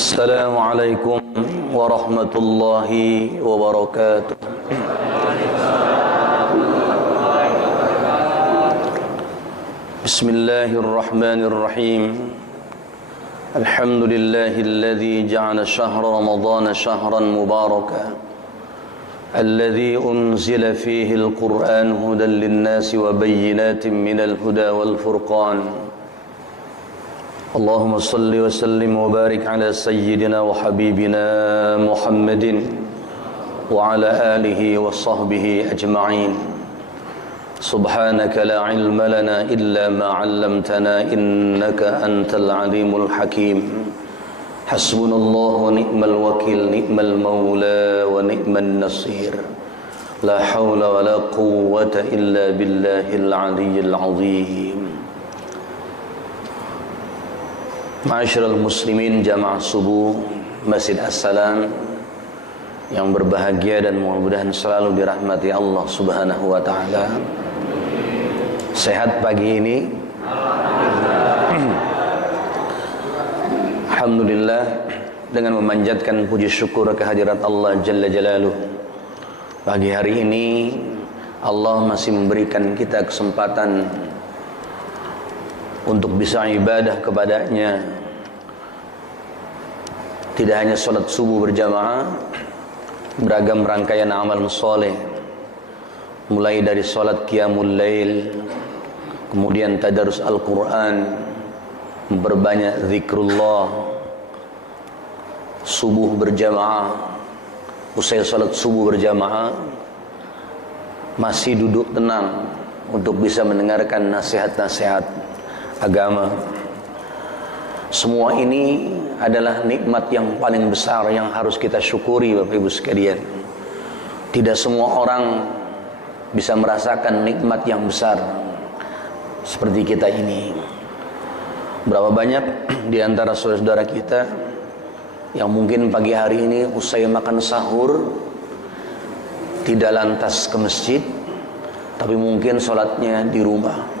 Assalamualaikum warahmatullahi wabarakatuh. Bismillahirrahmanirrahim. Alhamdulillahilladzi ja'ala syahra ramadhana syahran mubarakan, alladzi unzila fihi al-Qur'an hudan lin-nasi wa bayyinatin minal huda wal furqan. Allahumma salli wa sallim wa barik ala sayyidina wa habibina Muhammadin wa ala alihi wa sahbihi ajma'in. Subhanaka la ilma lana illa ma 'allamtana innaka antal alimul hakim. Hasbunallahu wa ni'mal wakil, ni'mal maula wa ni'man nasir. La hawla wa la quwwata illa billahil aliyyil azim. Ma'asyiral muslimin jamaah subuh Masjid As-Salam yang berbahagia dan mudah-mudahan selalu dirahmati Allah Subhanahu wa taala. Sehat pagi ini? Alhamdulillah, dengan memanjatkan puji syukur kehadirat Allah Jalla Jalaluh. Pagi hari ini Allah masih memberikan kita kesempatan untuk bisa ibadah kepadanya. Tidak hanya sholat subuh berjamaah, beragam rangkaian amal soleh, mulai dari sholat qiyamul lail, kemudian tadarus Al-Quran, memperbanyak zikrullah, subuh berjamaah. Usai sholat subuh berjamaah masih duduk tenang untuk bisa mendengarkan nasihat-nasihat agama. Semua ini adalah nikmat yang paling besar yang harus kita syukuri, Bapak Ibu sekalian. Tidak semua orang bisa merasakan nikmat yang besar seperti kita ini. Berapa banyak di antara saudara-saudara kita yang mungkin pagi hari ini usai makan sahur tidak lantas ke masjid, tapi mungkin sholatnya di rumah.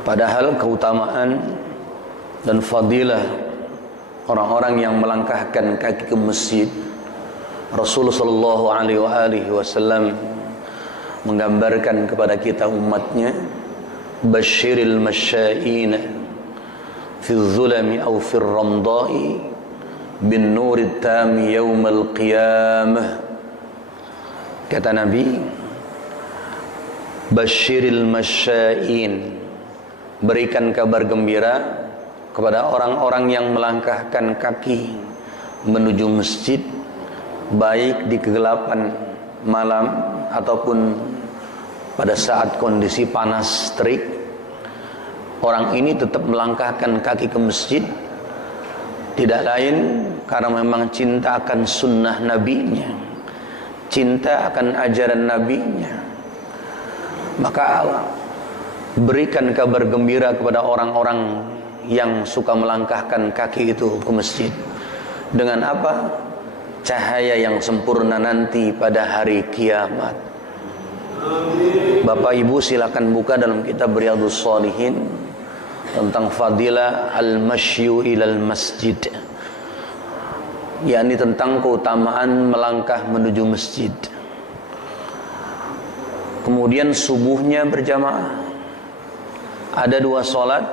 Padahal keutamaan dan fadilah orang-orang yang melangkahkan kaki ke masjid, Rasulullah sallallahu alaihi wasallam menggambarkan kepada kita umatnya, basyiril masya'ina fi dzulami aw fi ramdai bin nurit tami yaumal qiyamah. Kata Nabi, basyiril masya'in, berikan kabar gembira kepada orang-orang yang melangkahkan kaki menuju masjid, baik di kegelapan malam ataupun pada saat kondisi panas terik. Orang ini tetap melangkahkan kaki ke masjid, tidak lain karena memang cinta akan sunnah nabinya, cinta akan ajaran nabinya. Maka berikan kabar gembira kepada orang-orang yang suka melangkahkan kaki itu ke masjid. Dengan apa? Cahaya yang sempurna nanti pada hari kiamat. Bapak Ibu silakan buka dalam kitab Riyadhus Shalihin tentang fadilah al-masyu ilal masjid, yakni tentang keutamaan melangkah menuju masjid. Kemudian subuhnya berjamaah. Ada dua sholat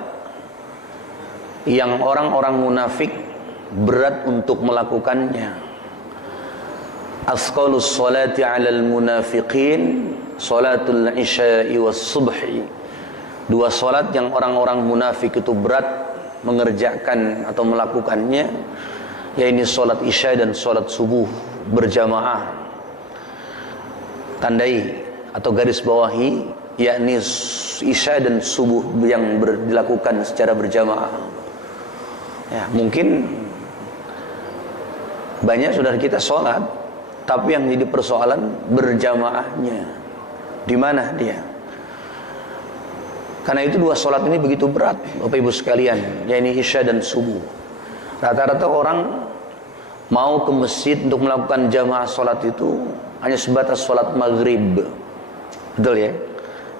yang orang-orang munafik berat untuk melakukannya. Asqalus sholati alal munafiqin sholatul isya'i was subhi. Dua sholat yang orang-orang munafik itu berat mengerjakan atau melakukannya, yaitu sholat isya dan sholat subuh berjamaah. Tandai atau garis bawahi, yakni isya dan subuh yang dilakukan secara berjamaah. Ya, mungkin banyak saudara kita sholat, tapi yang jadi persoalan berjamaahnya. Di mana dia? Karena itu dua sholat ini begitu berat, Bapak Ibu sekalian, yakni isya dan subuh. Rata-rata orang mau ke masjid untuk melakukan jamaah sholat itu hanya sebatas sholat maghrib. Betul ya?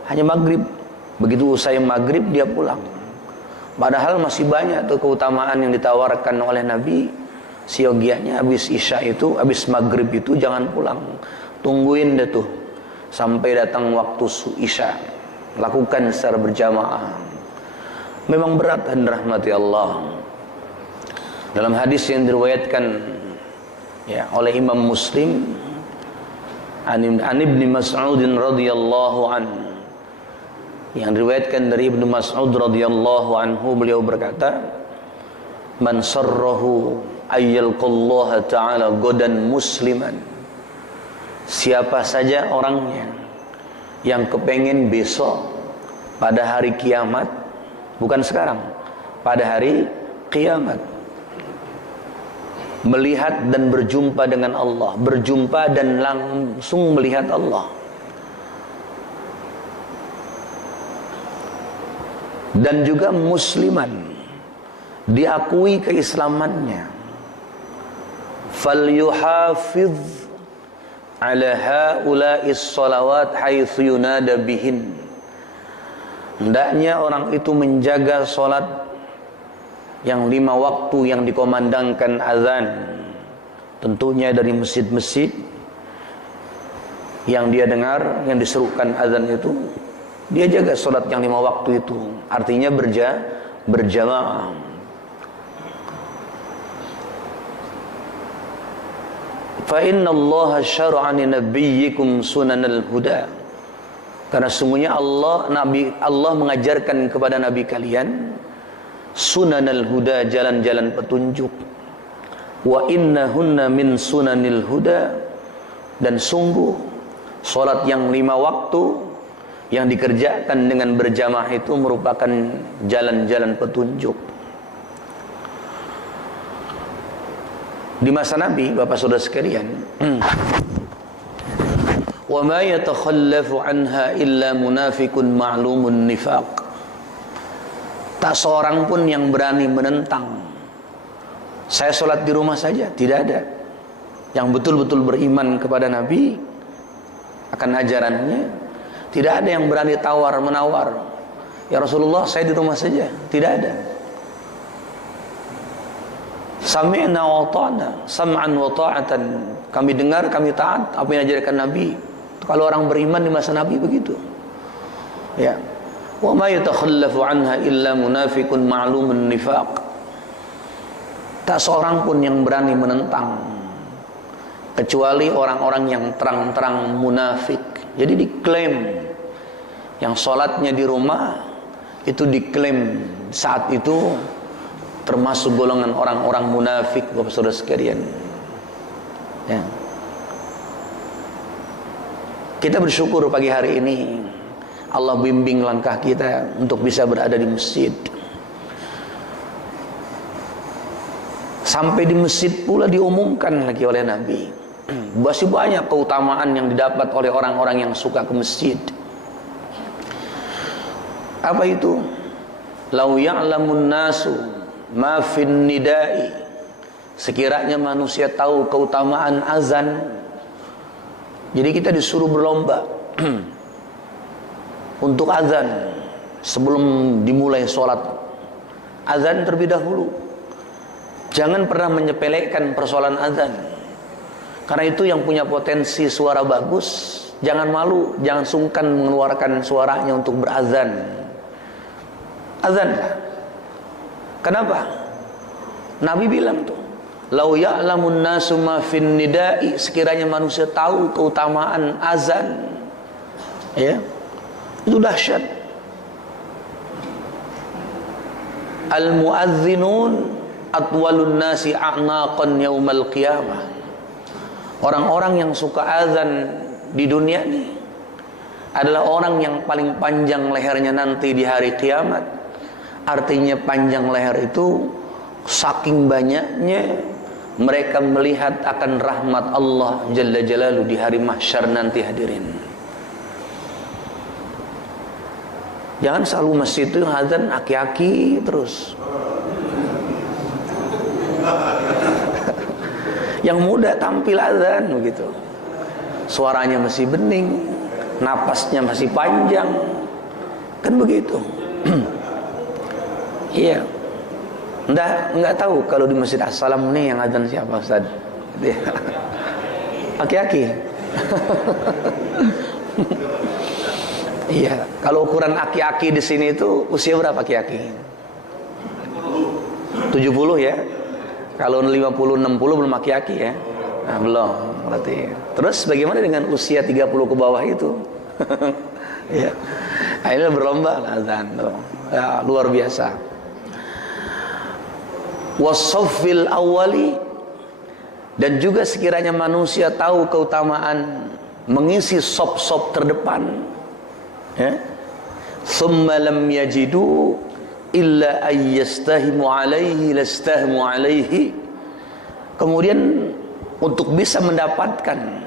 Hanya maghrib. Begitu usai maghrib dia pulang. Padahal masih banyak tuh keutamaan yang ditawarkan oleh Nabi siogianya habis isya itu, habis maghrib itu jangan pulang, tungguin deh tuh sampai datang waktu isya, lakukan secara berjamaah. Memang berat dan rahmati Allah. Dalam hadis yang diriwayatkan ya oleh Imam Muslim, an Ibnu Mas'ud radhiyallahu anhu, yang diriwayatkan dari Ibnu Mas'ud radhiyallahu anhu, beliau berkata, man sarrahu ayyalqallaha ta'ala godan musliman, siapa saja orangnya yang kepengen besok pada hari kiamat, bukan sekarang, pada hari kiamat, melihat dan berjumpa dengan Allah, berjumpa dan langsung melihat Allah, dan juga musliman, diakui keislamannya, falyuhafiz ala haula'is salawat haitsu yunada bihin, hendaknya orang itu menjaga salat yang 5 waktu yang dikomandangkan azan, tentunya dari masjid-masjid yang dia dengar yang diserukan azan itu, dia jaga salat yang 5 waktu itu, artinya berjamaah. Fa inna Allah syara'a li nabiyyikum sunanal huda, karena sungguhnya Allah mengajarkan kepada nabi kalian sunanal huda, jalan-jalan petunjuk. Wa innahunna min sunanil huda, dan sungguh salat yang 5 waktu yang dikerjakan dengan berjamaah itu merupakan jalan-jalan petunjuk. Di masa Nabi, Bapak Saudara sekalian, wa ma yatakhallafu anha illa munafiqun ma'lumun nifaq, tak seorang pun yang berani menentang saya sholat di rumah saja, tidak ada. Yang betul-betul beriman kepada Nabi akan ajarannya, tidak ada yang berani tawar menawar, ya Rasulullah saya di rumah saja, tidak ada. Sami'na wa ta'na, sam'an wa ta'atan, kami dengar, kami taat apa yang diajarkan Nabi. Kalau orang beriman di masa Nabi begitu. Ya. Wa ma yatakhallafu anha illa munafiqun ma'lumun nifaq, tak seorang pun yang berani menentang kecuali orang-orang yang terang-terang munafik. Jadi diklaim yang sholatnya di rumah itu, diklaim saat itu termasuk golongan orang-orang munafik, Bapak Saudara sekalian. Ya. Kita bersyukur pagi hari ini Allah bimbing langkah kita untuk bisa berada di masjid. Sampai di masjid pula diumumkan lagi oleh Nabi. Masih banyak keutamaan yang didapat oleh orang-orang yang suka ke masjid. Apa itu? Lau ya'lamun nasu ma fin nidai, sekiranya manusia tahu keutamaan azan. Jadi kita disuruh berlomba untuk azan sebelum dimulai sholat. Azan terlebih dahulu. Jangan pernah menyepelekan persoalan azan, karena itu yang punya potensi suara bagus. Jangan malu, jangan sungkan mengeluarkan suaranya untuk berazan. Azanlah. Kenapa? Nabi bilang tuh, lau ya'lamun nasu ma fin nidai, sekiranya manusia tahu keutamaan azan, ya, itu dahsyat. Al muadzinun atwalun nasi a'naqan yaumal qiyamah, orang-orang yang suka azan di dunia ini adalah orang yang paling panjang lehernya nanti di hari kiamat. Artinya panjang leher itu saking banyaknya mereka melihat akan rahmat Allah Jalla Jalaluhu di hari mahsyar nanti, hadirin. Jangan selalu masjid itu azan aki-aki terus. Yang muda tampil azan begitu, suaranya masih bening, napasnya masih panjang, kan begitu. Iya. Enggak tahu kalau di Masjid As-Salam nih yang azan siapa Ustaz? Aki-aki. Iya, kalau ukuran aki-aki di sini itu usia berapa aki-aki? 70 ya. Kalau 50 60 belum aki-aki ya. Nah, belum berarti. Terus bagaimana dengan usia 30 ke bawah itu? Ya. Akhirnya berlomba azan tuh. Ya, luar biasa. Wasaffil awwali, dan juga sekiranya manusia tahu keutamaan mengisi sop-sop terdepan, ya, thumma lam yajidu illa ayyastahimu alaihi lastahimu alaihi, kemudian untuk bisa mendapatkan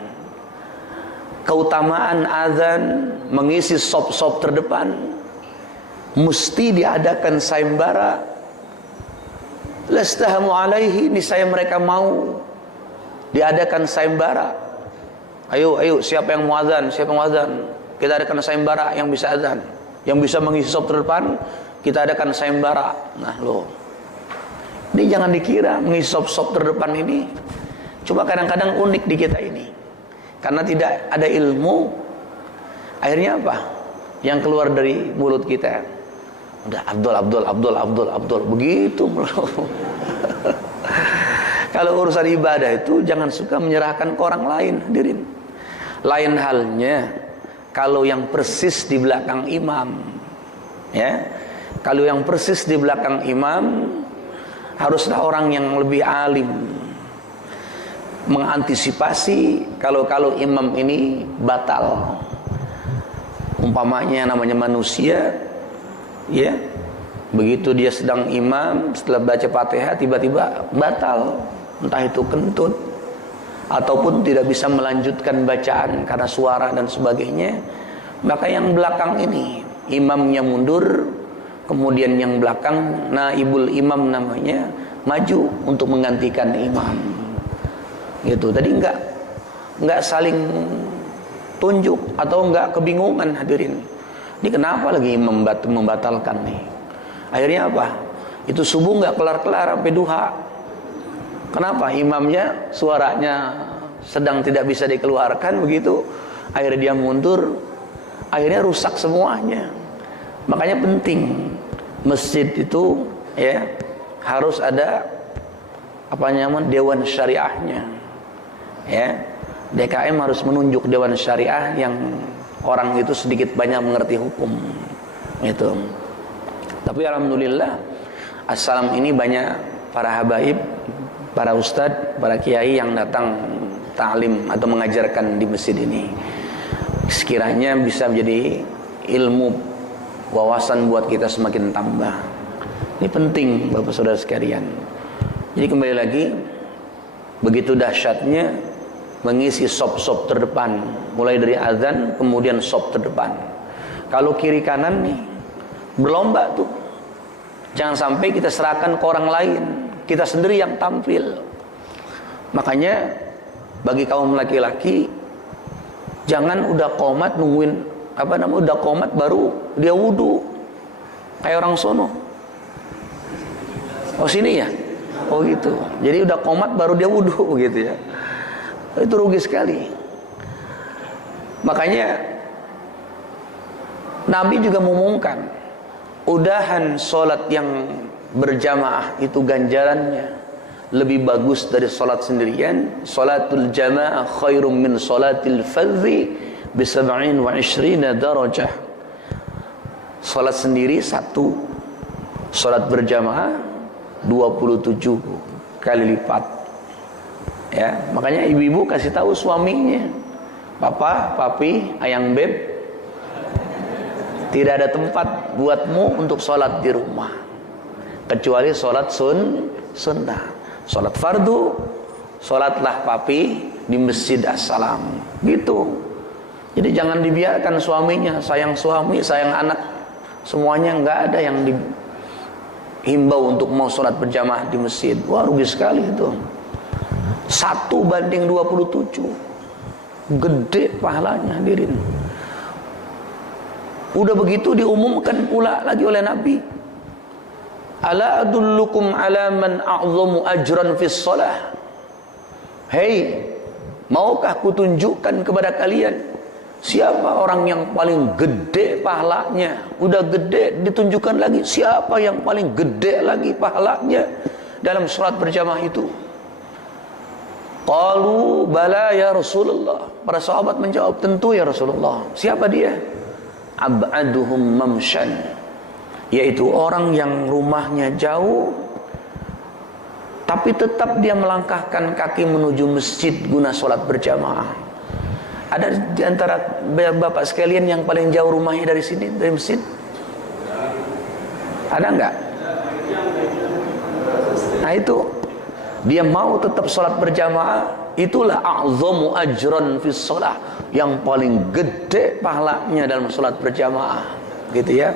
keutamaan azan mengisi sop-sop terdepan mesti diadakan sayembara, lastahimu alaihi, niscaya mereka mau diadakan sayembara. Ayo siapa yang mau azan, siapa yang mau azan, kita adakan sayembara. Yang bisa azan, yang bisa mengisi sop terdepan, kita adakan sayembara. Nah loh, ini jangan dikira mengisi sop terdepan ini cuma kadang-kadang unik di kita ini, karena tidak ada ilmu. Akhirnya apa yang keluar dari mulut kita? Udah Abdul begitu. Kalau urusan ibadah itu jangan suka menyerahkan ke orang lain, hadirin. Lain halnya kalau yang persis di belakang imam, ya. Kalau yang persis di belakang imam haruslah orang yang lebih alim, mengantisipasi kalau imam ini batal. Umpamanya namanya manusia, ya, begitu dia sedang imam, setelah baca Fatihah tiba-tiba batal, entah itu kentut ataupun tidak bisa melanjutkan bacaan karena suara dan sebagainya, maka yang belakang ini imamnya mundur, kemudian yang belakang naibul imam namanya maju untuk menggantikan imam. Gitu. Tadi enggak saling tunjuk atau enggak kebingungan, hadirin. Ini kenapa lagi imam membatalkan nih? Akhirnya apa? Itu subuh enggak kelar-kelar sampai duha. Kenapa? Imamnya suaranya sedang tidak bisa dikeluarkan begitu. Akhirnya dia mundur. Akhirnya rusak semuanya. Makanya penting masjid itu, ya, harus ada apa namanya, dewan syariahnya. Ya. DKM harus menunjuk dewan syariah yang orang itu sedikit banyak mengerti hukum. Gitu. Tapi alhamdulillah As-Salam ini banyak para habaib, para ustadz, para kiai yang datang ta'lim atau mengajarkan di masjid ini. Sekiranya bisa menjadi ilmu, wawasan buat kita semakin tambah. Ini penting Bapak Saudara sekalian. Jadi kembali lagi, begitu dahsyatnya mengisi sop-sop terdepan, mulai dari azan kemudian sop terdepan. Kalau kiri kanan nih berlomba tuh, jangan sampai kita serahkan ke orang lain, kita sendiri yang tampil. Makanya bagi kaum laki-laki, jangan udah qomat nungguin udah qomat baru dia wudu kayak orang sono. Oh sini ya, oh gitu. Jadi udah qomat baru dia wudu gitu ya. Itu rugi sekali. Makanya Nabi juga mengumumkan, udahan sholat yang berjamaah itu ganjarannya lebih bagus dari sholat sendirian. Sholatul jamaah khairum min sholatil fadhi bi 27 darajah. Sholat sendiri satu, sholat berjamaah 27 kali lipat. Ya, makanya ibu-ibu kasih tahu suaminya, papa, papi, ayang beb, tidak ada tempat buatmu untuk sholat di rumah kecuali sholat sunnah. Sholat fardu, sholatlah papi di Masjid As-Salam. Gitu. Jadi jangan dibiarkan suaminya, sayang suami, sayang anak, semuanya nggak ada yang dihimbau untuk mau sholat berjamaah di masjid. Wah, rugi sekali itu. 1:27, gede pahalanya, hadirin. Udah begitu diumumkan pula lagi oleh Nabi, Ala adullukum ala man a'zamu ajran fis shalah. Hei, maukah kutunjukkan kepada kalian siapa orang yang paling gede pahalanya? Udah gede ditunjukkan lagi siapa yang paling gede lagi pahalanya dalam salat berjamaah itu. Qalu bala ya Rasulullah. Para sahabat menjawab, tentu ya Rasulullah. Siapa dia? Ab'aduhum mamshan, yaitu orang yang rumahnya jauh tapi tetap dia melangkahkan kaki menuju masjid guna sholat berjamaah. Ada di antara bapak sekalian yang paling jauh rumahnya dari sini, dari masjid? Ada enggak? Nah itu, dia mau tetap sholat berjamaah. Itulah a'zamu ajran fis shalah, yang paling gede pahalanya dalam sholat berjamaah, gitu ya.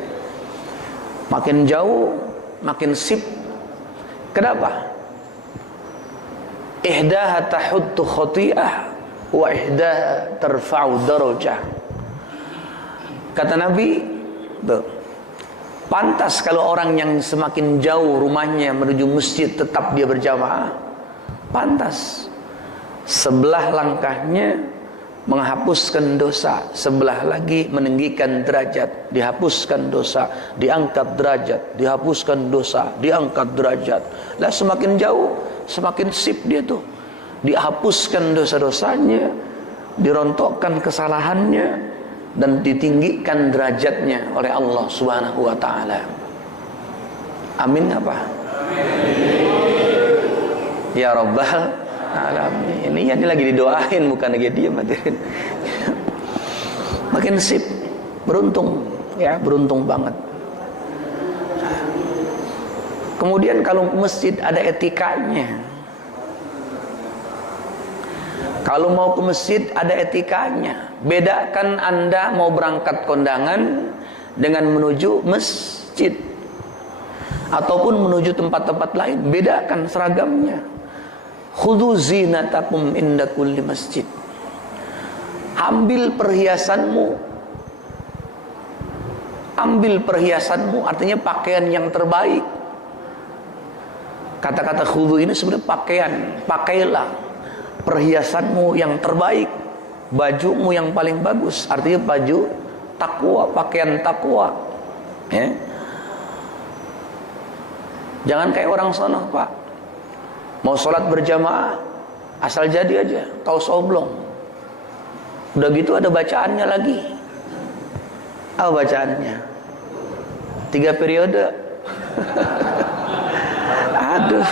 Makin jauh makin sip. Kenapa? Ihdaha tahuddu khati'ah wa ihdaha tarfa'u darajah. Kata Nabi, tuh, pantas kalau orang yang semakin jauh rumahnya menuju masjid tetap dia berjamaah. Pantas. Sebelah langkahnya menghapuskan dosa, sebelah lagi meninggikan derajat, dihapuskan dosa, diangkat derajat, dihapuskan dosa, diangkat derajat. Lah semakin jauh semakin sip dia tuh. Dihapuskan dosa-dosanya, dirontokkan kesalahannya, dan ditinggikan derajatnya oleh Allah Subhanahu wa taala. Amin apa? Ya Rabbal alamin. Ini lagi didoain, bukan lagi diam hadirin. Makin sip, beruntung ya, beruntung banget. Kemudian kalau ke masjid ada etikanya. Kalau mau ke masjid ada etikanya. Bedakan Anda mau berangkat kondangan dengan menuju masjid ataupun menuju tempat-tempat lain. Bedakan seragamnya. Khudhu zinatakum inda kulli masjid. Ambil perhiasanmu. Ambil perhiasanmu artinya pakaian yang terbaik. Kata-kata khudhu ini sebenarnya pakaian. Pakailah perhiasanmu yang terbaik, bajumu yang paling bagus, artinya baju takwa, pakaian takwa. Ya. Jangan kayak orang sana, Pak. Mau sholat berjamaah asal jadi aja, kaos oblong. Udah gitu ada bacaannya lagi. Apa bacaannya? 3 periode. Aduh,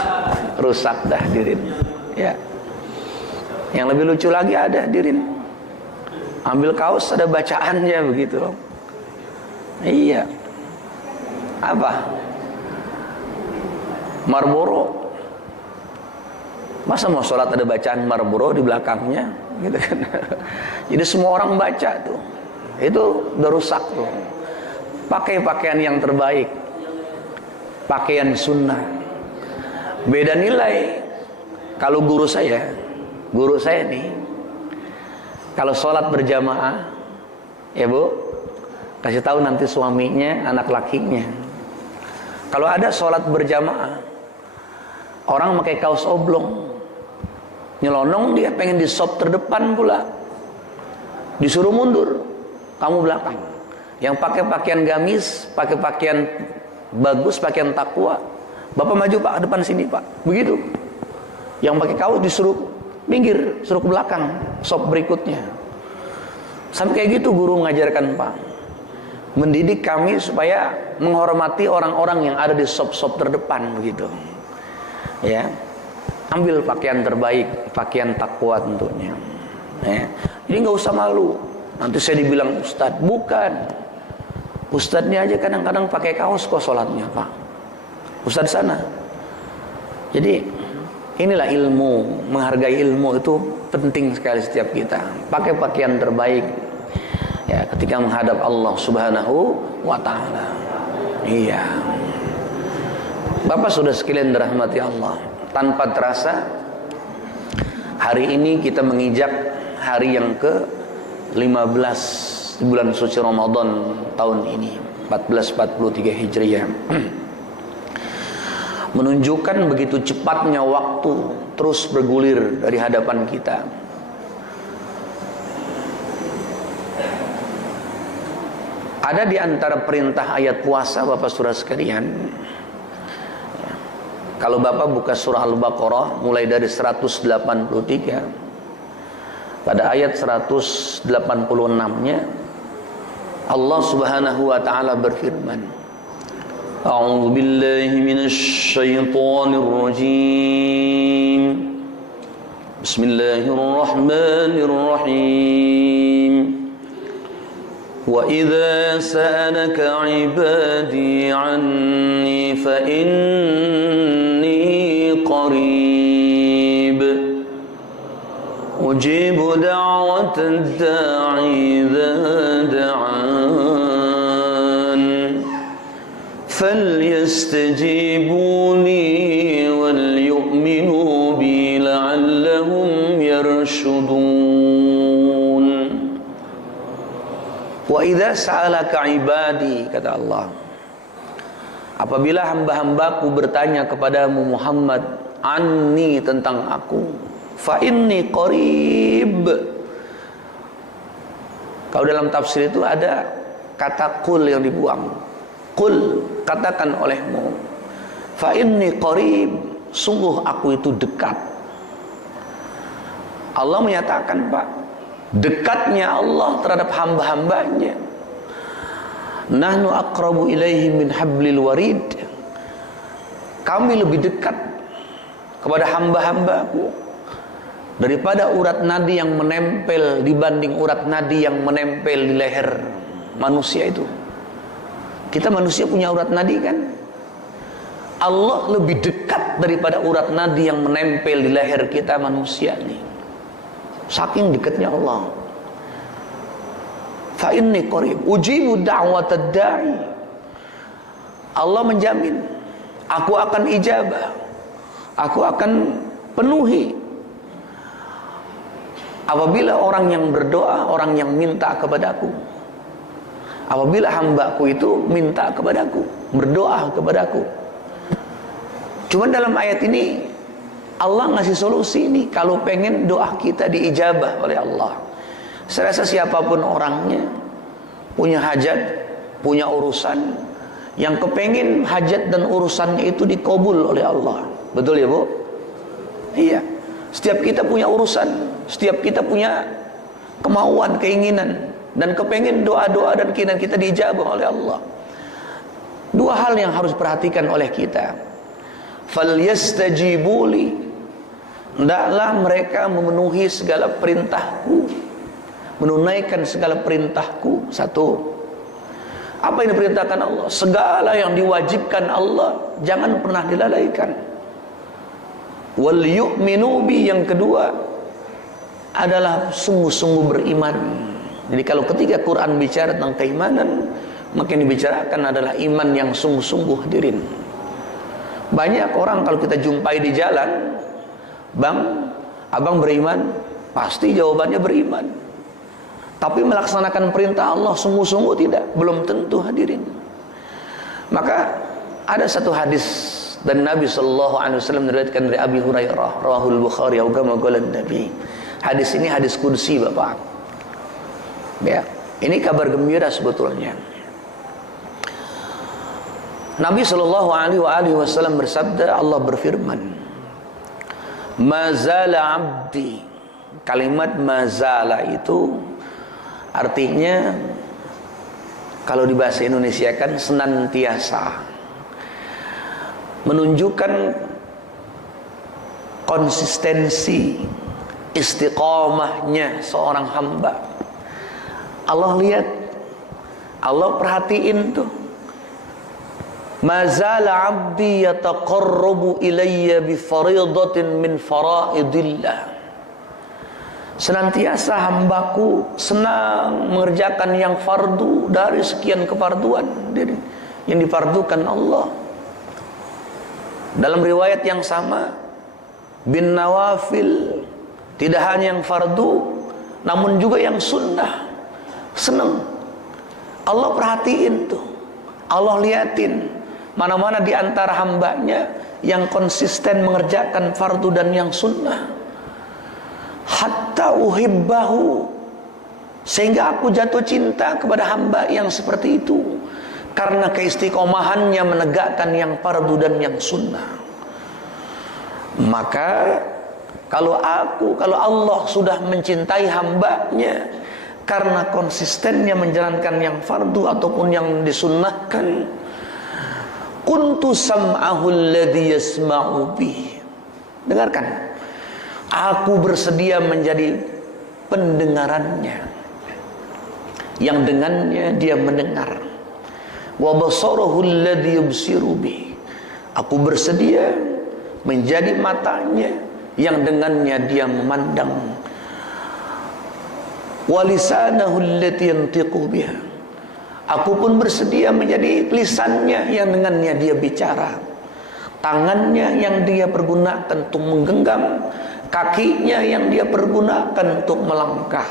rusak dah dirin. Ya. Yang lebih lucu lagi ada dirin. Ambil kaos ada bacaannya begitu. Iya. Apa? Marlboro. Masa mau sholat ada bacaan Marlboro di belakangnya, gitu kan? Jadi semua orang baca tuh. Itu udah rusak tuh. Pakai pakaian yang terbaik, pakaian sunnah. Beda nilai. Kalau guru saya nih, kalau sholat berjamaah, ya Bu, kasih tahu nanti suaminya, anak lakinya. Kalau ada sholat berjamaah, orang pakai kaos oblong, nyelonong dia pengen di sop terdepan pula, disuruh mundur, kamu belakang. Yang pakai pakaian gamis, pakai pakaian bagus, pakaian takwa, Bapak maju Pak, depan sini Pak, begitu. Yang pakai kaos disuruh minggir, suruh ke belakang, sop berikutnya. Sampai kayak gitu guru mengajarkan Pak, mendidik kami supaya menghormati orang-orang yang ada di sop-sop terdepan begitu. Ya, ambil pakaian terbaik, pakaian takwa tentunya. Ya. Jadi nggak usah malu. Nanti saya dibilang ustadz, bukan. Ustadznya aja kadang-kadang pakai kaos kok sholatnya Pak. Ustadz sana. Jadi inilah ilmu, menghargai ilmu itu penting sekali setiap kita. Pakai pakaian terbaik. Ya, ketika menghadap Allah Subhanahu wa taala. Iya. Bapak sudah sekalian dirahmati Allah, tanpa terasa hari ini kita menginjak hari yang ke-15 di bulan suci Ramadan tahun ini, 1443 Hijriah. menunjukkan begitu cepatnya waktu terus bergulir dari hadapan kita. Ada di antara perintah ayat puasa Bapak Saudara sekalian. Kalau Bapak buka surah Al-Baqarah mulai dari 183, pada ayat 186-nya Allah Subhanahu wa taala berfirman, A'udzu billahi minasy syaithanir rajim. Bismillahirrahmanirrahim. Wa idza sa'alaka 'ibadi 'anni fa inni qarib ujibu da'watad da'i idza da'an falyastajibu li wal yu'minu bi la'allahum yarshudun. Wa idza sa'alaka ibadi, kata Allah, apabila hamba-hambaku bertanya kepadamu Muhammad, anni, tentang aku, fa inni qarib. Kalau dalam tafsir itu ada kata qul yang dibuang. Qul, katakan olehmu, fa inni qarib, sungguh aku itu dekat. Allah menyatakan, Pak, dekatnya Allah terhadap hamba-hambanya. Nahnu aqrabu ilaihi min hablil warid. Kami lebih dekat kepada hamba-hambaku daripada urat nadi yang menempel, dibanding urat nadi yang menempel di leher manusia itu. Kita manusia punya urat nadi kan? Allah lebih dekat daripada urat nadi yang menempel di leher kita manusia ini. Saking dekatnya Allah. Fa inni qarib ujibu da'watad da'i. Allah menjamin, aku akan ijabah, aku akan penuhi apabila orang yang berdoa, orang yang minta kepadaku. Apabila hambaku itu minta kepadaku, berdoa kepadaku. Cuman dalam ayat ini Allah ngasih solusi ini, kalau pengen doa kita diijabah oleh Allah. Saya rasa siapapun orangnya, punya hajat, punya urusan, yang kepengen hajat dan urusannya itu dikabul oleh Allah. Betul ya, Bu? Iya. Setiap kita punya urusan, setiap kita punya kemauan, keinginan, dan kepengen doa-doa dan keinginan kita diijabah oleh Allah. Dua hal yang harus perhatikan oleh kita. Falyastajibuli, hendaklah mereka memenuhi segala perintahku, menunaikan segala perintahku. Satu, apa yang diperintahkan Allah, segala yang diwajibkan Allah jangan pernah dilalaikan. Wal yu'minu bi, yang kedua adalah sungguh-sungguh beriman. Jadi kalau ketika Quran bicara tentang keimanan, maka yang dibicarakan adalah iman yang sungguh-sungguh, hadirin. Banyak orang kalau kita jumpai di jalan, Bang, abang beriman? Pasti jawabannya beriman. Tapi melaksanakan perintah Allah sungguh-sungguh tidak? Belum tentu, hadirin. Maka ada satu hadis dan Nabi SAW meriwayatkan dari Abi Hurairah, rawahul Bukhari, agama qalan Nabi. Hadis ini hadis qudsi, Bapak. Ya, ini kabar gembira sebetulnya. Nabi SAW bersabda, Allah berfirman, mazala abdi. Kalimat mazala itu artinya, kalau di bahasa Indonesia kan senantiasa, menunjukkan konsistensi, istiqomahnya seorang hamba. Allah lihat, Allah perhatiin tuh. Mazala abdi yataqarrabu ilayya bi faridatin min faraidillah. Senantiasa hambaku senang mengerjakan yang fardu dari sekian kefarduan yang difardukan Allah. Dalam riwayat yang sama, bin nawafil, tidak hanya yang fardu namun juga yang sunnah. Senang. Allah perhatiin tuh, Allah liatin Mana-mana di antara hambanya yang konsisten mengerjakan fardu dan yang sunnah. Hatta uhibbahu, sehingga aku jatuh cinta kepada hamba yang seperti itu, karena keistiqomahannya menegakkan yang fardu dan yang sunnah. Maka kalau Allah sudah mencintai hambanya karena konsistennya menjalankan yang fardu ataupun yang disunnahkan, kuntu sam'ahu alladhi yasma'u bih. Dengarkan, aku bersedia menjadi pendengarannya yang dengannya dia mendengar. Wa basarahu alladhi yubsiru bih. Aku bersedia menjadi matanya yang dengannya dia memandang. Wa lisanahu allati yantiqu biha. Aku pun bersedia menjadi lisannya yang dengannya dia bicara. Tangannya yang dia pergunakan untuk menggenggam, kakinya yang dia pergunakan untuk melangkah,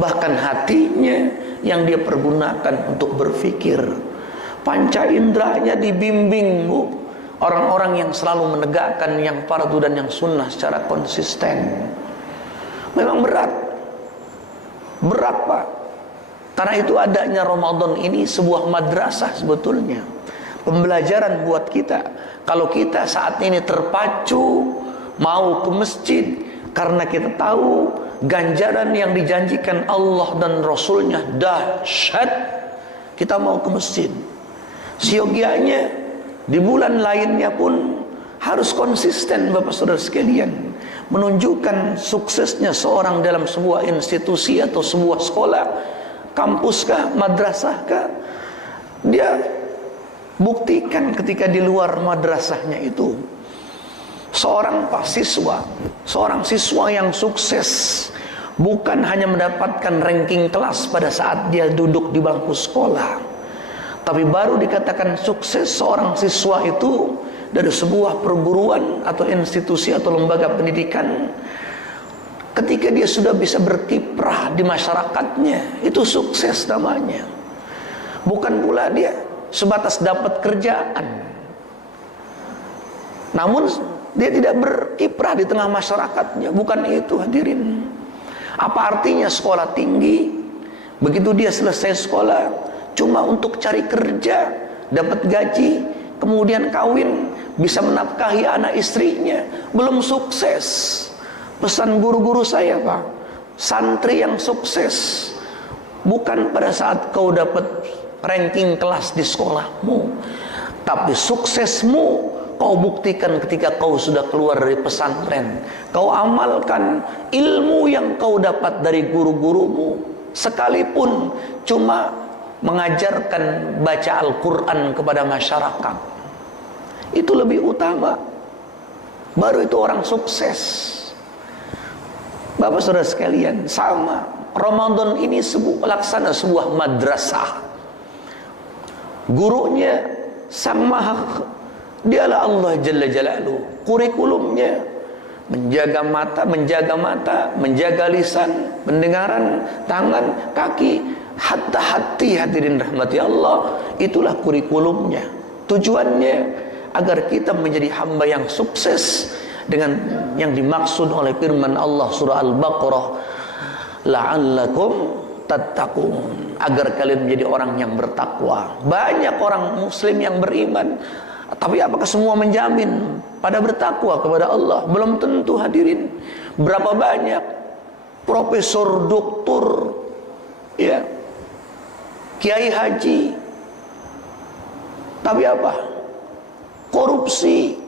bahkan hatinya yang dia pergunakan untuk berpikir. Panca inderanya dibimbing, Bu. Orang-orang yang selalu menegakkan yang fardu dan yang sunnah secara konsisten. Memang berat, Pak. Karena itu adanya Ramadan ini sebuah madrasah sebetulnya, pembelajaran buat kita. Kalau kita saat ini terpacu mau ke masjid karena kita tahu ganjaran yang dijanjikan Allah dan Rasulnya dahsyat, kita mau ke masjid. Siogianya di bulan lainnya pun harus konsisten, Bapak Saudara sekalian, menunjukkan suksesnya seorang dalam sebuah institusi atau sebuah sekolah, kampuskah, madrasahkah. Dia buktikan ketika di luar madrasahnya itu, seorang siswa yang sukses bukan hanya mendapatkan ranking kelas pada saat dia duduk di bangku sekolah, tapi baru dikatakan sukses seorang siswa itu dari sebuah perguruan atau institusi atau lembaga pendidikan ketika dia sudah bisa berkiprah di masyarakatnya. Itu sukses namanya. Bukan pula dia sebatas dapat kerjaan, namun dia tidak berkiprah di tengah masyarakatnya. Bukan itu, hadirin. Apa artinya sekolah tinggi? Begitu dia selesai sekolah cuma untuk cari kerja, dapat gaji, kemudian kawin, bisa menafkahi anak istrinya, belum sukses. Pesan guru-guru saya, Pak, santri yang sukses bukan pada saat kau dapat ranking kelas di sekolahmu, tapi suksesmu kau buktikan ketika kau sudah keluar dari pesantren. Kau amalkan ilmu yang kau dapat dari guru-gurumu, sekalipun cuma mengajarkan baca Al-Quran kepada masyarakat. Itu lebih utama. Baru itu orang sukses. Bapak Saudara sekalian, sama. Ramadan ini laksana sebuah madrasah. Gurunya Sang Maha, dialah Allah Jalla Jalaluhu. Kurikulumnya menjaga mata, menjaga lisan, pendengaran, tangan, kaki, hatta hati, hadirin rahmati Allah. Itulah kurikulumnya. Tujuannya agar kita menjadi hamba yang sukses dengan yang dimaksud oleh firman Allah surah Al-Baqarah, la'allakum tattaqun, agar kalian menjadi orang yang bertakwa. Banyak orang muslim yang beriman, tapi apakah semua menjamin pada bertakwa kepada Allah? Belum tentu, hadirin. Berapa banyak profesor, doktor, ya, kiai haji, tapi apa? Korupsi,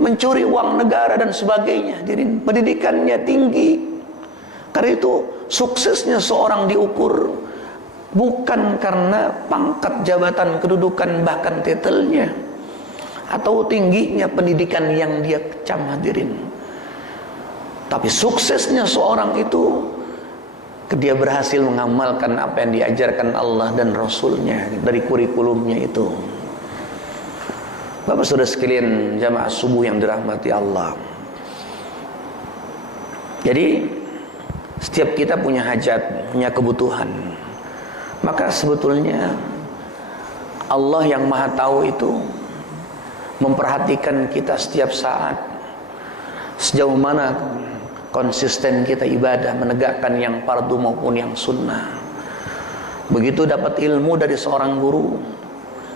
mencuri uang negara dan sebagainya. Jadi pendidikannya tinggi. Karena itu suksesnya seorang diukur bukan karena pangkat, jabatan, kedudukan, bahkan titelnya, atau tingginya pendidikan yang dia kecam, hadirin. Tapi suksesnya seorang itu dia berhasil mengamalkan apa yang diajarkan Allah dan Rasulnya dari kurikulumnya itu. Bapak Saudara sekalian, jamaah subuh yang dirahmati Allah. Jadi setiap kita punya hajat, punya kebutuhan. Maka sebetulnya Allah yang Maha Tahu itu memperhatikan kita setiap saat, sejauh mana konsisten kita ibadah, menegakkan yang fardu maupun yang sunnah. Begitu dapat ilmu dari seorang guru,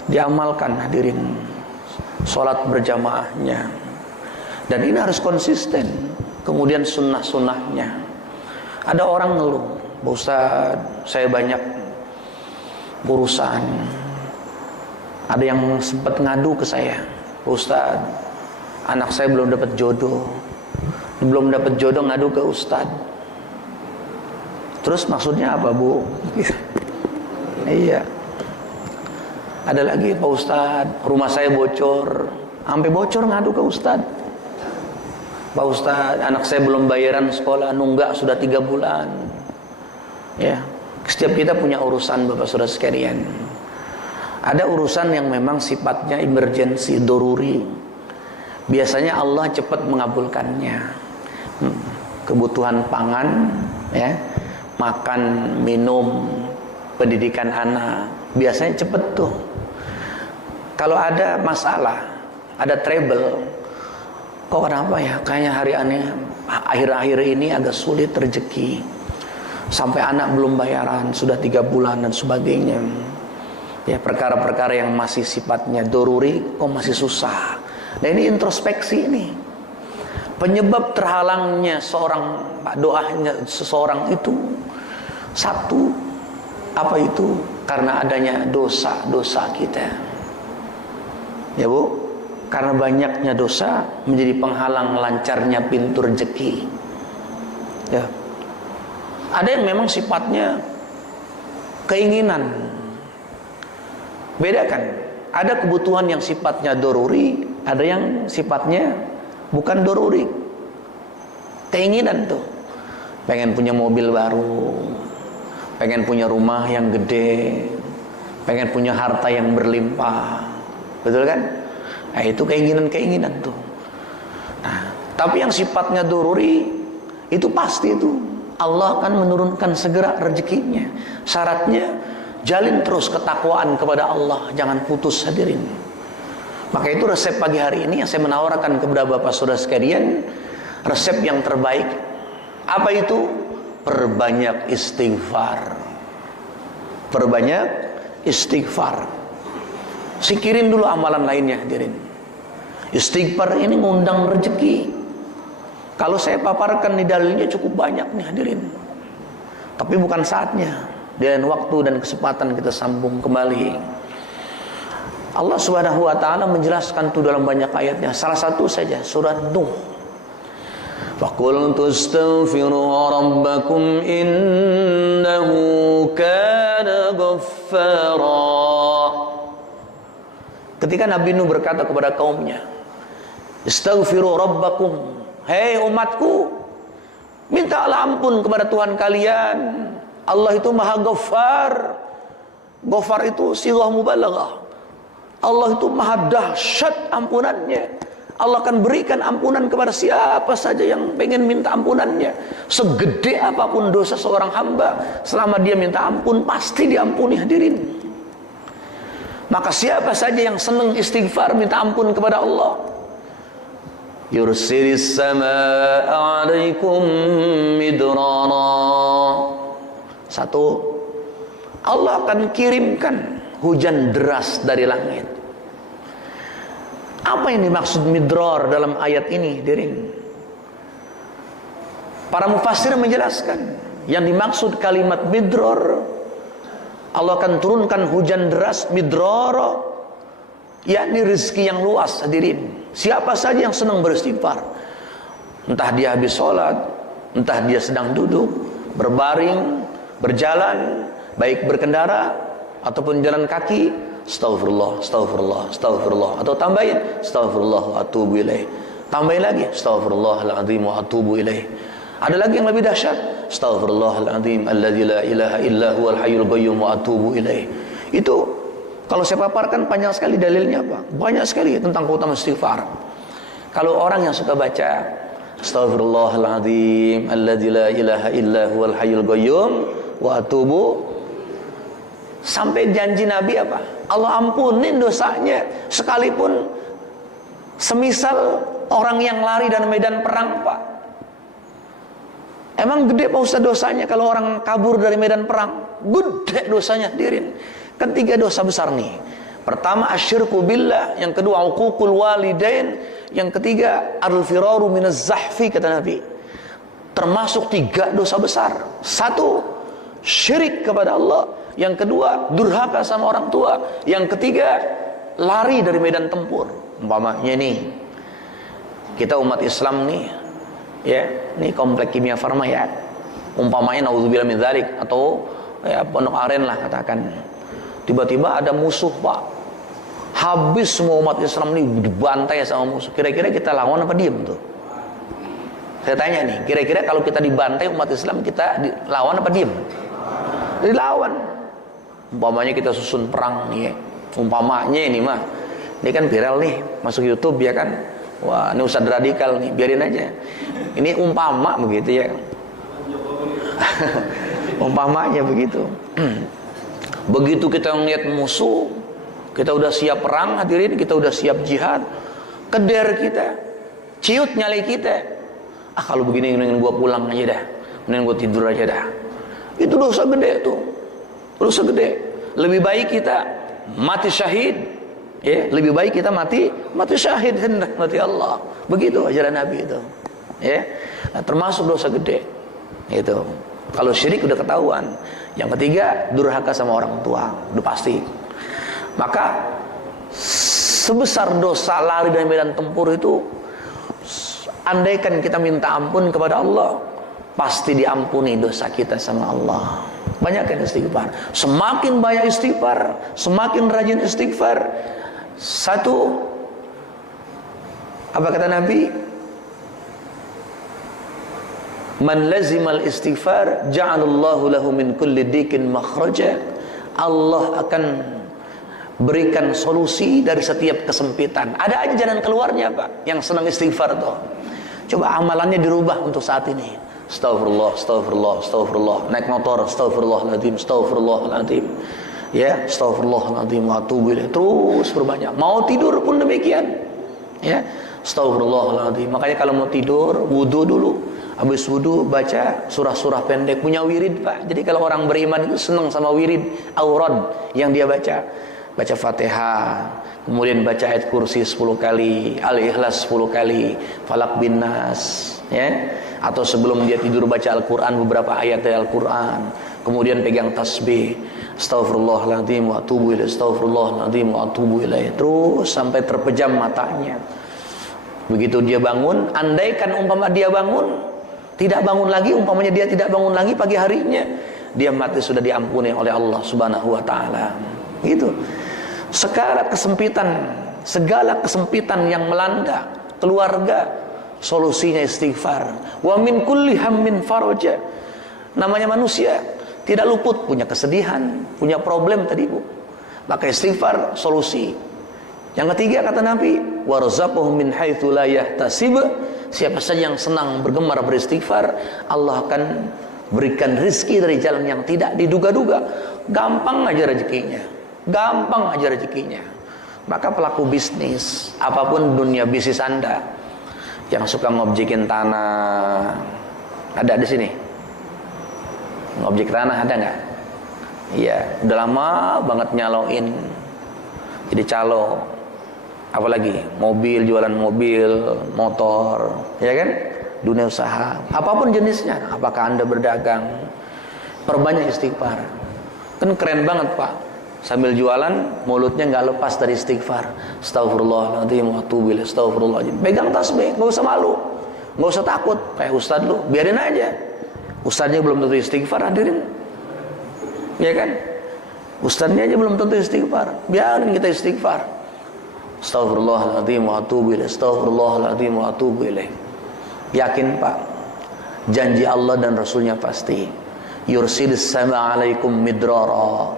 diamalkan hadirin sholat berjamaahnya, dan ini harus konsisten. Kemudian sunnah-sunnahnya. Ada orang ngeluh, Pak Ustaz, saya banyak urusan. Ada yang sempat ngadu ke saya, Pak Ustaz, anak saya belum dapat jodoh. Belum dapat jodoh ngadu ke Ustaz. Terus maksudnya apa, Bu? Iya. Ada lagi, Pak Ustaz, rumah saya bocor. Sampai bocor ngadu ke Ustaz. Pak Ustaz, anak saya belum bayaran sekolah, nunggak sudah 3 bulan. Ya, setiap kita punya urusan, Bapak Saudara sekalian. Ada urusan yang memang sifatnya emergensi, doruri. Biasanya Allah cepat mengabulkannya. Kebutuhan pangan, ya, makan, minum, pendidikan anak, biasanya cepat tuh. Kalau ada masalah, ada trouble, kok kenapa ya? Kayaknya hari aneh akhir-akhir ini agak sulit rezeki. Sampai anak belum bayaran, sudah 3 bulan dan sebagainya. Ya, perkara-perkara yang masih sifatnya doruri kok masih susah. Nah, ini introspeksi ini. Penyebab terhalangnya doanya seseorang itu satu, apa itu? Karena adanya dosa-dosa kita. Ya, Bu, karena banyaknya dosa menjadi penghalang lancarnya pintu rezeki. Ya. Ada yang memang sifatnya keinginan. Bedakan. Ada kebutuhan yang sifatnya doruri, ada yang sifatnya bukan doruri. Keinginan tuh. Pengen punya mobil baru, pengen punya rumah yang gede, pengen punya harta yang berlimpah. Betul kan? Nah, itu keinginan-keinginan tuh. Nah, tapi yang sifatnya doruri itu pasti itu Allah akan menurunkan segera rezekinya. Syaratnya jalin terus ketakwaan kepada Allah, jangan putus hadirin. Maka itu resep pagi hari ini yang saya menawarkan kepada Bapak Saudara sekalian, resep yang terbaik. Apa itu? Perbanyak istighfar. Perbanyak istighfar. Sikirin dulu amalan lainnya hadirin. Istighfar ini ngundang rezeki. Kalau saya paparkan di dalilnya cukup banyak nih hadirin. Tapi bukan saatnya. Di lain waktu dan kesempatan kita sambung kembali. Allah Subhanahu wa taala menjelaskan itu dalam banyak ayatnya. Salah satu saja surat Nuh. Faqul tastaghfiru rabbakum innahu kana ghaffara. Ketika Nabi Nuh berkata kepada kaumnya, "Istaghfiru rabbakum." Hei umatku, mintalah ampun kepada Tuhan kalian. Allah itu Maha Ghaffar. Ghaffar itu sighah mubalaghah. Allah itu Maha dahsyat ampunannya. Allah akan berikan ampunan kepada siapa saja yang pengen minta ampunannya. Segede apapun dosa seorang hamba, selama dia minta ampun pasti diampuni hadirin. Maka siapa saja yang senang istighfar minta ampun kepada Allah, yursilis samaa 'alaikum midrara. Satu, Allah akan kirimkan hujan deras dari langit. Apa yang dimaksud midrar dalam ayat ini, hadirin? Para mufassir menjelaskan, yang dimaksud kalimat midrar, Allah akan turunkan hujan deras midrar, yakni rezeki yang luas hadirin. Siapa saja yang senang beristighfar, entah dia habis sholat, entah dia sedang duduk, berbaring, berjalan, baik berkendara ataupun jalan kaki, astaghfirullah, astaghfirullah, astaghfirullah, atau tambahin astaghfirullah wa atubu ilaih, tambahin lagi astaghfirullahaladzim wa atubu ilaih. Ada lagi yang lebih dahsyat, astaghfirullahaladzim alladzi la ilaha illa huwal hayyul qayyum wa atubu ilaih. Itu kalau saya paparkan panjang sekali dalilnya, apa? Banyak sekali tentang keutamaan istighfar. Kalau orang yang suka baca astaghfirullahaladzim alladzi la ilaha illa huwal hayyul qayyum wa atubu, Sampai janji Nabi apa? Allah ampunin dosanya sekalipun semisal orang yang lari dari medan perang, Pak. Emang gede Pak Ustaz dosanya kalau orang kabur dari medan perang? Gede dosanya, hadirin. Kan 3 dosa besar nih. Pertama asyirku billah, yang kedua uququl walidain, yang ketiga al-firaru minaz zahfi, kata Nabi. Termasuk 3 dosa besar. 1, syirik kepada Allah. Yang kedua, durhaka sama orang tua. Yang ketiga, lari dari medan tempur. Umpamanya nih, kita umat Islam nih, ya, ini komplek kimia farma ya. Umpamanya naudzubillah min dzalik, atau ya Pondok Aren lah katakan. Tiba-tiba ada musuh, Pak. Habis semua umat Islam ini dibantai sama musuh. Kira-kira kita lawan apa diem tuh? Saya tanya nih, kira-kira kalau kita dibantai umat Islam, kita lawan apa diem? Dilawan. Umpamanya kita susun perang nih ya. Umpamanya ini mah, ini kan viral nih, masuk YouTube ya kan. Wah, ini ustadz radikal nih, biarin aja. Ini umpama begitu ya. Umpamanya begitu. Begitu kita ngeliat musuh, kita udah siap perang, hadirin, kita udah siap jihad, keder kita, ciut nyali kita. Ah, kalau begini mendingan gua pulang aja dah, mendingan gua tidur aja dah. Itu dosa gede tuh. Dosa gede. Lebih baik kita mati syahid, ya, lebih baik kita mati syahid hendak mati Allah. Begitu ajaran Nabi itu. Ya. Nah, termasuk dosa gede. Itu. Kalau syirik udah ketahuan. Yang ketiga, durhaka sama orang tua, udah pasti. Maka sebesar dosa lari dari medan tempur itu, andaikan kita minta ampun kepada Allah, pasti diampuni dosa kita sama Allah. Banyakkan istighfar. Semakin banyak istighfar, semakin rajin istighfar. 1, apa kata Nabi? Man lazimal istighfar ja'alallahu lahu min kulli dikin makhraja. Allah akan berikan solusi dari setiap kesempitan. Ada aja jalan keluarnya, Pak. Yang senang istighfar tuh. Coba amalannya dirubah untuk saat ini. Astagfirullah, astagfirullah, astagfirullah. Naik motor, astagfirullahaladzim, astagfirullahaladzim. Ya, astagfirullahaladzim, wa atubu ilaih. Terus berbanyak. Mau tidur pun demikian. Ya, astagfirullahaladzim. Makanya kalau mau tidur, wudu dulu. Habis wudu baca surah-surah pendek, punya wirid, Pak. Jadi kalau orang beriman itu senang sama wirid aurad yang dia baca. Baca Fatihah, kemudian baca ayat kursi 10 kali, Al-Ikhlas 10 kali, Falak bin Nas, ya. Atau sebelum dia tidur baca Al-Quran, beberapa ayat dari Al-Quran, kemudian pegang tasbih, astagfirullahaladzim wa atubu ilaih, astagfirullahaladzim wa atubu ilaih, terus sampai terpejam matanya. Begitu dia bangun, andaikan umpama dia bangun, tidak bangun lagi, umpamanya dia tidak bangun lagi pagi harinya, dia mati sudah diampuni oleh Allah Subhanahu wa taala. Gitu. Segala kesempitan yang melanda keluarga, solusinya istighfar. Wa min kulli hammin faraja. Namanya manusia tidak luput punya kesedihan, punya problem tadi, Bu. Maka istighfar solusi. Yang ketiga kata Nabi, warzaqhum min haitsu la yahtasib. Siapa saja yang senang bergemar beristighfar, Allah akan berikan rezeki dari jalan yang tidak diduga-duga. Gampang aja rezekinya. Gampang aja rezekinya. Maka pelaku bisnis, apapun dunia bisnis Anda, yang suka ngobjekin tanah, ada di sini? Ngobjek tanah ada nggak? Iya, udah lama banget nyaloin jadi calo. Apalagi mobil, jualan mobil, motor, ya kan? Dunia usaha, apapun jenisnya. Apakah Anda berdagang? Perbanyak istighfar. Kan keren banget, Pak. Sambil jualan, mulutnya nggak lepas dari istighfar. Astagfirullahaladzim wa atubu ilaih, astagfirullahaladzim. Pegang tasbih, nggak usah malu, nggak usah takut. Kayak ustadz lu, biarin aja. Ustadznya belum tentu istighfar, hadirin. Ya kan? Ustadznya aja belum tentu istighfar. Biarin kita istighfar. Astagfirullahaladzim wa atubu ilaih, astagfirullahaladzim wa atubu ilaih. Yakin, Pak, janji Allah dan Rasulnya pasti. Yursilis sama alaikum midrara.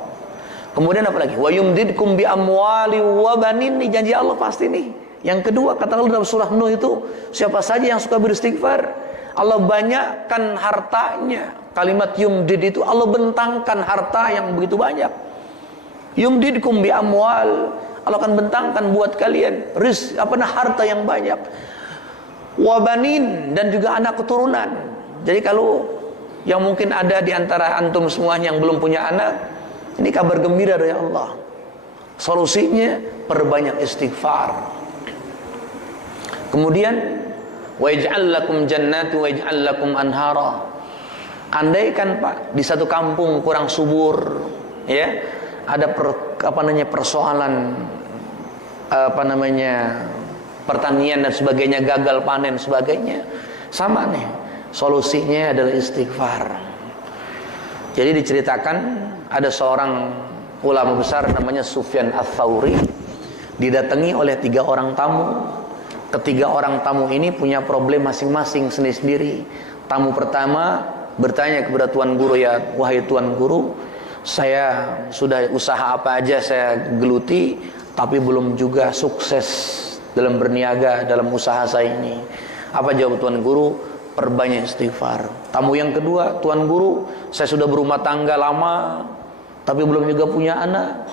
Kemudian apa lagi? Wa yumdidkum bi amwali wa banin. Ini janji Allah pasti nih. Yang kedua kata Allah dalam surah Nuh itu, siapa saja yang suka beristighfar, Allah banyakkan hartanya. Kalimat yumdid itu Allah bentangkan harta yang begitu banyak. Yumdidkum bi amwal, Allah akan bentangkan buat kalian harta yang banyak. Wa banin, dan juga anak keturunan. Jadi kalau yang mungkin ada di antara antum semuanya yang belum punya anak, ini kabar gembira dari Allah. Solusinya perbanyak istighfar. Kemudian wa yaj'al lakum jannati wa yaj'al lakum anhara. Andaikan Pak di satu kampung kurang subur, ya, ada persoalan pertanian dan sebagainya, gagal panen sebagainya, sama nih, solusinya adalah istighfar. Jadi diceritakan ada seorang ulama besar namanya Sufyan Ats-Tsauri, didatangi oleh 3 orang tamu. Ketiga orang tamu ini punya problem masing-masing sendiri-sendiri. Tamu pertama bertanya kepada Tuan Guru, ya wahai Tuan Guru, saya sudah usaha apa aja saya geluti, tapi belum juga sukses dalam berniaga dalam usaha saya ini. Apa jawab Tuan Guru? Perbanyak istighfar. Tamu yang kedua, Tuan Guru, saya sudah berumah tangga lama, tapi belum juga punya anak.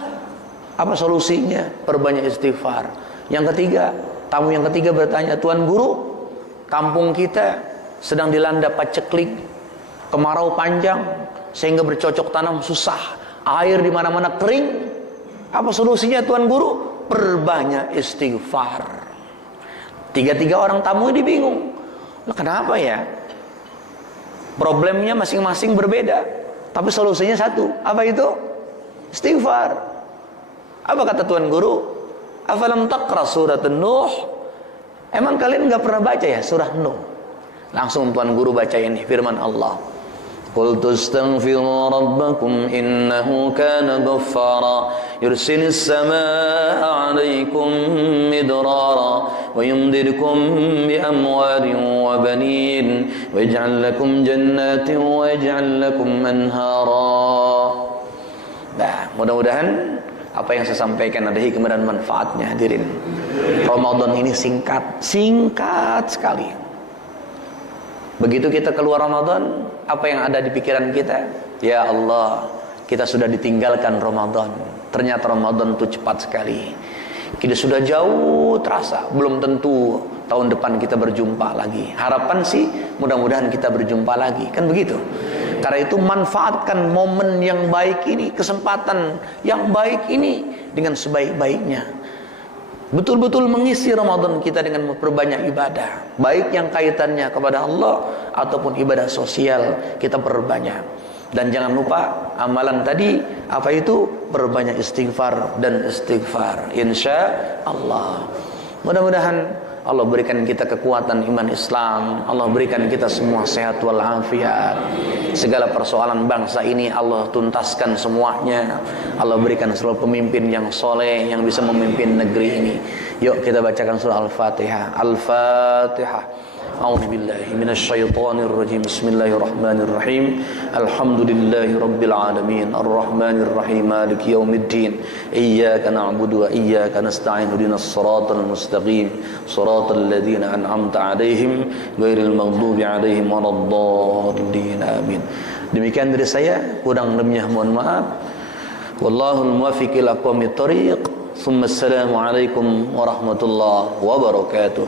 Apa solusinya? Perbanyak istighfar. Yang ketiga, tamu yang ketiga bertanya, Tuan Guru, kampung kita sedang dilanda paceklik, kemarau panjang, sehingga bercocok tanam susah, air di mana-mana kering. Apa solusinya Tuan Guru? Perbanyak istighfar. Tiga-tiga orang tamu ini bingung. Lah kenapa ya? Problemnya masing-masing berbeda, tapi solusinya satu. Apa itu? Istighfar. Apa kata Tuan Guru? Afalam taqra surat Nuh? Emang kalian nggak pernah baca ya surah Nuh? Langsung Tuan Guru baca ini firman Allah. Qul tastaghfiru rabbakum innahu kana ghaffara yursilis samaa'a 'alaikum midrara wa yumdidkum bi amwalin wa banin wa yaj'al lakum jannatin wa yaj'al lakum anhara. Nah, mudah-mudahan apa yang saya sampaikan ada hikmah dan manfaatnya, hadirin. Ramadan ini singkat sekali. Begitu kita keluar Ramadan, apa yang ada di pikiran kita? Ya Allah, kita sudah ditinggalkan Ramadan. Ternyata Ramadan itu cepat sekali. Kita sudah jauh terasa. Belum tentu tahun depan kita berjumpa lagi. Harapan sih mudah-mudahan kita berjumpa lagi. Kan begitu. Karena itu manfaatkan momen yang baik ini, kesempatan yang baik ini dengan sebaik-baiknya. Betul-betul mengisi Ramadan kita dengan memperbanyak ibadah, baik yang kaitannya kepada Allah ataupun ibadah sosial kita perbanyak. Dan jangan lupa amalan tadi, apa itu? Perbanyak istighfar dan istighfar, insya Allah. Mudah-mudahan Allah berikan kita kekuatan iman Islam, Allah berikan kita semua sehat walafiat. Segala persoalan bangsa ini Allah tuntaskan semuanya. Allah berikan seluruh pemimpin yang soleh, yang bisa memimpin negeri ini. Yuk kita bacakan surah Al-Fatihah. Al-Fatihah. A'udzu billahi minasyaitonir rajim. Bismillahirrahmanirrahim. Alhamdulillahi rabbil alamin. Arrahmanir rahim. Maliki yaumiddin. Iyyaka na'budu wa iyyaka nasta'in. Ihdinas siratal mustaqim. Siratal ladzina an'amta 'alaihim ghairil maghdubi 'alaihim waladdallin. Amin. Demikian dari saya, kurang lebihnya mohon maaf. Wallahul muwaffiq ila aqwamit thoriq. Assalamualaikum warahmatullahi wabarakatuh.